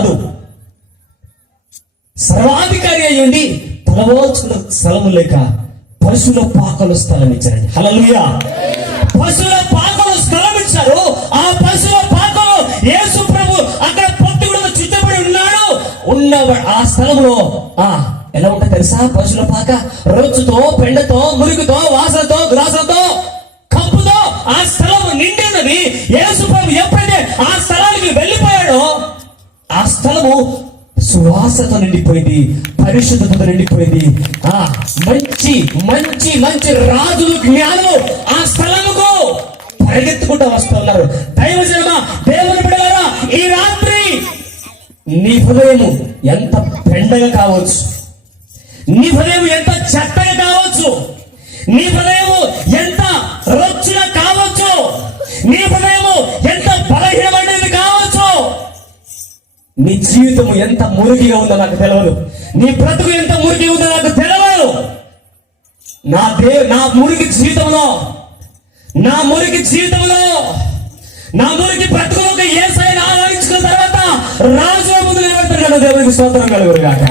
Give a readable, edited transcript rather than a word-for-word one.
కాదు, సర్వాధికారి అయ్యండి తలవాల్చుకున్న స్థలము లేక పశువుల పాకలు స్థలం ఇచ్చారండి. హల్లెలూయా. పశువుల పాకలు స్థలం ఇచ్చారు. ఆ పశువుల పాకలు యేసు ప్రభు అక్కడ పొత్తిగుడితో చుట్టబడి ఉన్నాడు. ఉన్న ఆ స్థలంలో ఎలా ఉంటుంది తెలుసా? పశువుల పాక రొచ్చుతో, పెండతో, మురికితో, వాసనతో, దురాసనతో, కంపుతో ఆ స్థలం నిండినది. యేసు ప్రభు ఎప్పుడైతే ఆ స్థలానికి వెళ్ళిపోయాడో ఆ స్థలము సువాసనతో నిండిపోయింది, పరిశుద్ధతతో నిండిపోయింది. మంచి మంచి మంచి రాజులు, జ్ఞానులు ఆ స్థలముకు పరిగెత్తుకుంటూ వస్తున్నారు. దైవజనమా, దేవుని బిడ్డలారా, ఈ రాత్రి నీ హృదయము ఎంత పెండగా కావచ్చు, నీ హృదయం ఎంత చెత్తగా కావచ్చు, నీ హృదయము ఎంత రొచ్చుగా కావచ్చు, నీ హృదయము ఎంత బలహీనమైనది కావచ్చు, నీ జీవితము ఎంత మురికిగా ఉందో నాకు తెలియదు, నీ బ్రతుకు ఎంత మురికి ఉందో నాకు తెలియదు. నా మురికి జీవితంలో నా మురికి బ్రతుకులోకి యేసయ్యను ఆరాధించుకున్న తర్వాత రాజుల ముందు నిలబెడతాడు. దేవునికి స్తోత్రం కలుగును గాక.